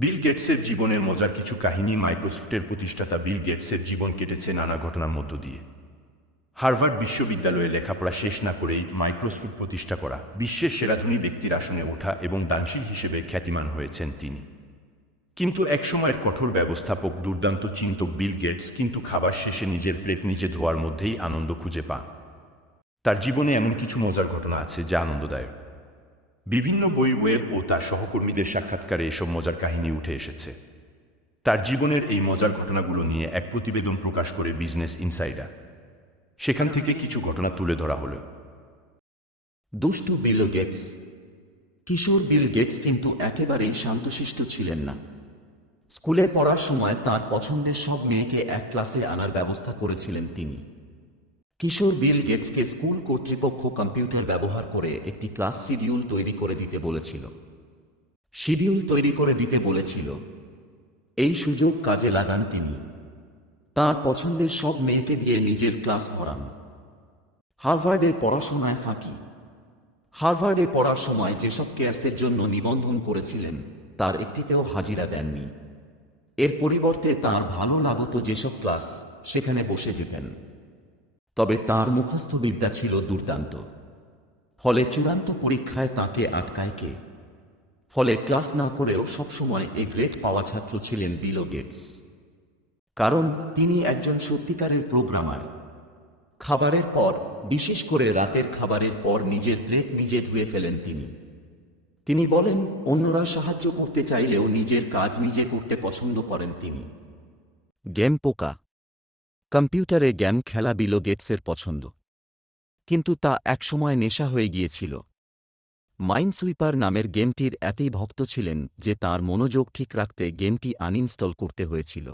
বিল গেটসের জীবনের মজার কিছু কাহিনী। মাইক্রোসফটের প্রতিষ্ঠাতা বিল গেটসের জীবন কেটেছে নানা ঘটনার মধ্য দিয়ে। হার্ভার্ড বিশ্ববিদ্যালয়ে লেখাপড়া শেষ না করেই মাইক্রোসফট প্রতিষ্ঠা করা, বিশ্বের সেরা ধনী ব্যক্তির আসনে ওঠা এবং দানশীল হিসেবে খ্যাতিমান হয়েছেন তিনি। কিন্তু একসময়ের কঠোর ব্যবস্থাপক, দুর্দান্ত চিন্তক বিল গেটস কিন্তু খাবার শেষে নিজের প্লেট নিচে ধোয়ার মধ্যেই আনন্দ খুঁজে পান। তার জীবনে এমন কিছু মজার ঘটনা আছে যা আনন্দদায়ক। বিভিন্ন বই, ওয়েব ও তার সহকর্মীদের সাক্ষাৎকারে এসব মজার কাহিনী উঠে এসেছে। তার জীবনের এই মজার ঘটনাগুলো নিয়ে এক প্রতিবেদন প্রকাশ করে বিজনেস ইনসাইডার। সেখান থেকে কিছু ঘটনা তুলে ধরা হলো। দুষ্টু বিল গেটস। কিশোর বিল গেটস কিন্তু একেবারেই শান্তশিষ্ট ছিলেন না। স্কুলে পড়ার সময় তার পছন্দের সব মেয়েকে এক ক্লাসে আনার ব্যবস্থা করেছিলেন তিনি। কিশোর বিল গেটসকে স্কুল কর্তৃপক্ষ কম্পিউটার ব্যবহার করে একটি ক্লাস শিডিউল তৈরি করে দিতে বলেছিল। এই সুযোগ কাজে লাগান তিনি। তার পছন্দের সব মেয়েকে দিয়ে নিজের ক্লাস করান। হার্ভার্ডে পড়ার সময় যেসব কোর্সের জন্য নিবন্ধন করেছিলেন তার একটিতেও হাজিরা দেননি। এর পরিবর্তে তাঁর ভালো লাগতো যেসব ক্লাস, সেখানে বসে যেতেন। তবে তাঁর মুখস্থ বিদ্যা ছিল দুর্দান্ত। ফলে চূড়ান্ত পরীক্ষায় তাঁকে আটকায় কে? ফলে ক্লাস না করেও সবসময় এ গ্রেড পাওয়া ছাত্র ছিলেন বিল গেটস। কারণ তিনি একজন সত্যিকারের প্রোগ্রামার। খাবারের পর, বিশেষ করে রাতের খাবারের পর, নিজের প্লেট নিজে ধুয়ে ফেলেন তিনি বলেন অন্যরা সাহায্য করতে চাইলেও নিজের কাজ নিজে করতে পছন্দ করেন তিনি। গেম পোকা। কম্পিউটারে গেম খেলা বিল গেটসের পছন্দ, কিন্তু তা একসময় নেশা হয়ে গিয়েছিল। মাইনসুইপার নামের গেমটির এতই ভক্ত ছিলেন যে তাঁর মনোযোগ ঠিক রাখতে গেমটি আনইনস্টল করতে হয়েছিল।